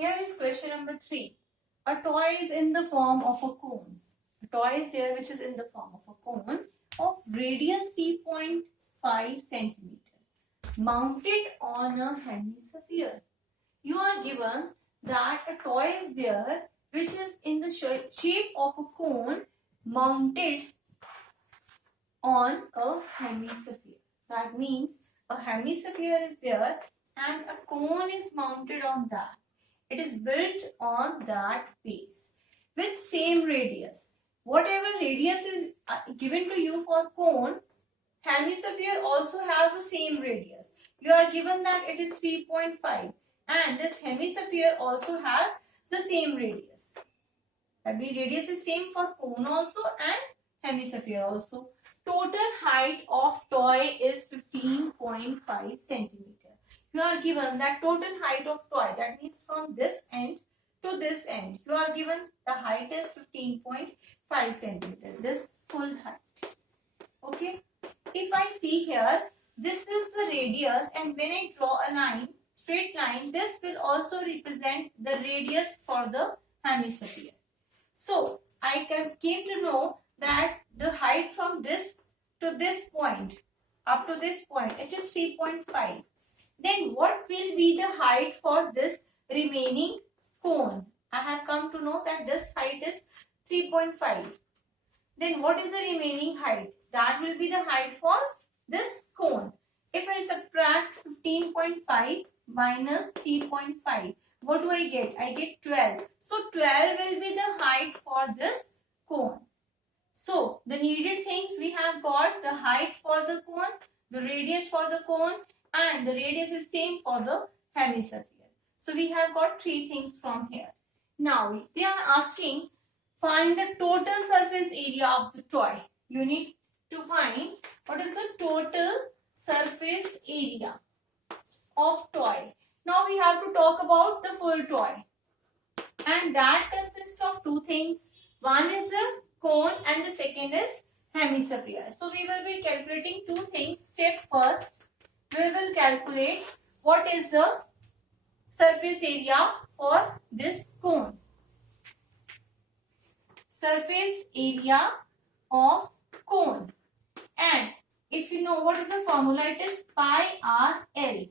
Here is question number 3. A toy is in the form of a cone. A toy is there which is in the form of a cone of radius 3.5 centimeter mounted on a hemisphere. You are given that a toy is there which is in the shape of a cone mounted on a hemisphere. That means a hemisphere is there and a cone is mounted on that. It is built on that base with same radius. Whatever radius is given to you for cone, hemisphere also has the same radius. You are given that it is 3.5 and this hemisphere also has the same radius. That means radius is same for cone also and hemisphere also. Total height of toy is 15.5 centimeter. You are given that total height of toy, that means from this end to this end. You are given the height is 15.5 centimeter. This full height. Okay. If I see here, this is the radius and when I draw a line, straight line, this will also represent the radius for the hemisphere. So, I came to know that the height from this to this point, up to this point, it is 3.5. Then what will be the height for this remaining cone? I have come to know that this height is 3.5. Then what is the remaining height? That will be the height for this cone. If I subtract 15.5 minus 3.5, what do I get? I get 12. So 12 will be the height for this cone. So the needed things we have got: the height for the cone, the radius for the cone, and the radius is same for the hemisphere. So we have got 3 things from here. Now they are asking, find the total surface area of the toy. You need to find what is the total surface area of toy. Now we have to talk about the full toy, and that consists of 2 things. One is the cone and the second is hemisphere. So we will be calculating 2 things. Step first, we will calculate what is the surface area for this cone. Surface area of cone. And if you know what is the formula, it is pi r L.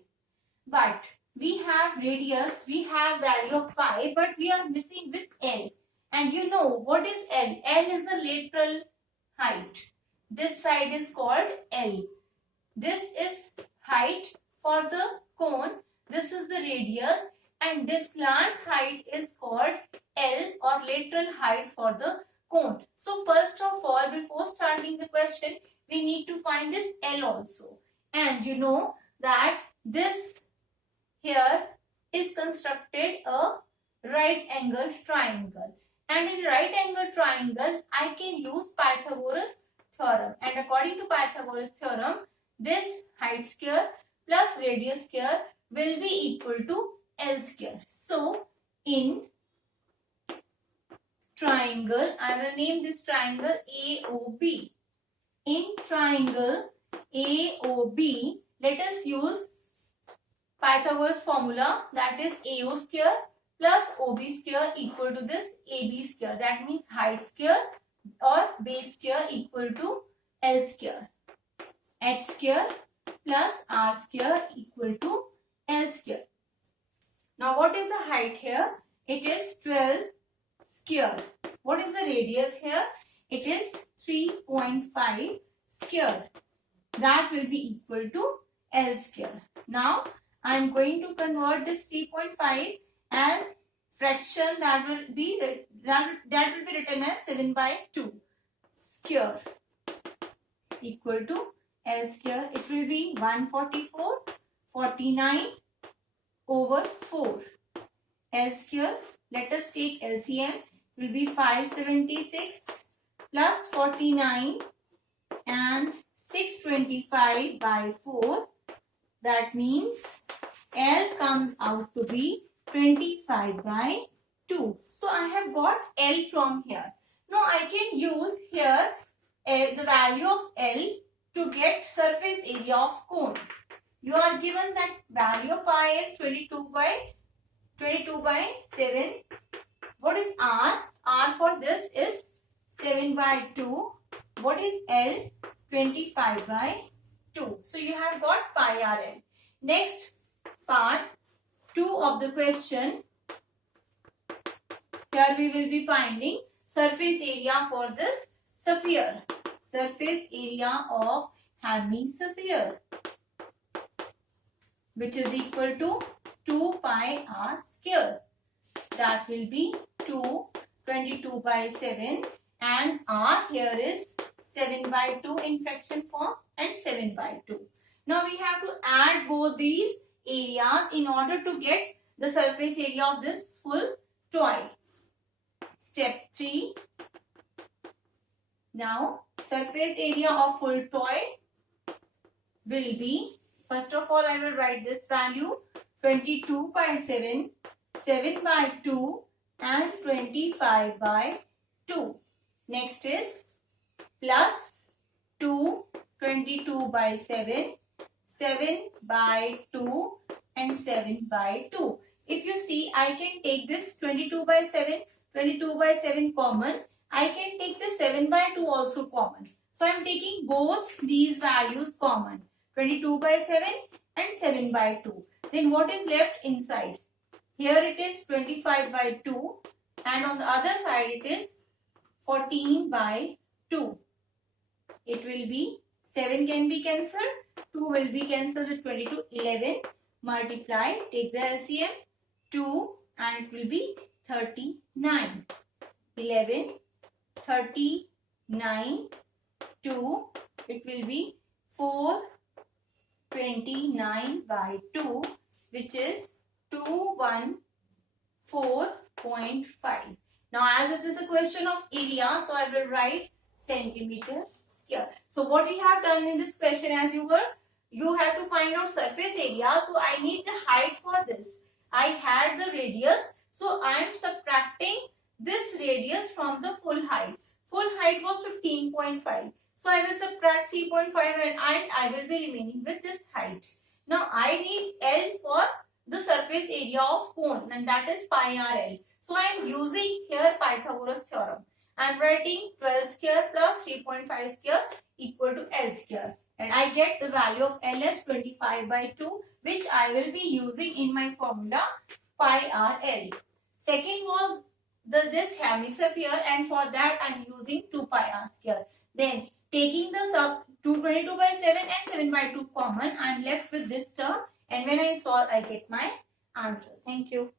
But we have radius, we have value of pi, but we are missing with L. And you know what is L? L is the lateral height. This side is called L. This is height for the cone. This is the radius. And this slant height is called L, or lateral height for the cone. So first of all, before starting the question, we need to find this L also. And you know that this here is constructed a right angle triangle. And in right angle triangle, I can use Pythagoras theorem. And according to Pythagoras theorem, this height square plus radius square will be equal to L square. So, in triangle, I will name this triangle AOB. In triangle AOB, let us use Pythagoras formula, that is AO square plus OB square equal to this AB square. That means height square or base square equal to L square. H square plus R square equal to L square. Now what is the height here? It is 12 square. What is the radius here? It is 3.5 square. That will be equal to L square. Now I am going to convert this 3.5 as fraction, that will be written as 7/2 square equal to L square. It will be 144/49 over 4. L square, let us take LCM, will be 576 plus 49 and 625/4. That means L comes out to be 25/2. So I have got L from here. Now I can use here the value of L to get surface area of cone. You are given that value of pi is 22/2 22 by 7. What is R? R for this is 7 by 2. What is L? 25 by 2. So you have got pi RL. Next part 2 of the question. Here we will be finding surface area for this sphere. Surface area of hemisphere, which is equal to 2 pi r square. That will be 22 by 7, and r here is 7 by 2 in fraction form and 7 by 2. Now we have to add both these areas in order to get the surface area of this full toy. Step 3. Now surface area of full toy will be, first of all I will write this value 22 by 7, 7 by 2 and 25 by 2. Next is plus 2, 22 by 7, 7 by 2 and 7 by 2. If you see, I can take this 22 by 7 common. I can take the 7 by 2 also common. So I am taking both these values common. 22 by 7 and 7 by 2. Then what is left inside? Here it is 25 by 2 and on the other side it is 14 by 2. It will be 7 can be cancelled. 2 will be cancelled with 22. 11 multiply. Take the LCM. 2 and it will be 39. 11, 39, 2. It will be 429 by 2, which is 214.5. Now as it is a question of area, so I will write centimeter square. So what we have done in this question, as you have to find out surface area. So I need the height for this. I had the radius, so I am subtracting this radius from the full height. Full height was 15.5. So I will subtract 3.5 and I will be remaining with this height. Now I need L for the surface area of cone, and that is pi RL. So I am using here Pythagoras theorem. I am writing 12 square plus 3.5 square equal to L square. And I get the value of L as 25 by 2, which I will be using in my formula pi RL. Second was this hemisphere, and for that I am using 2 pi r square. Then taking the sub 222 by 7 and 7 by 2 common, I am left with this term, and when I solve I get my answer. Thank you.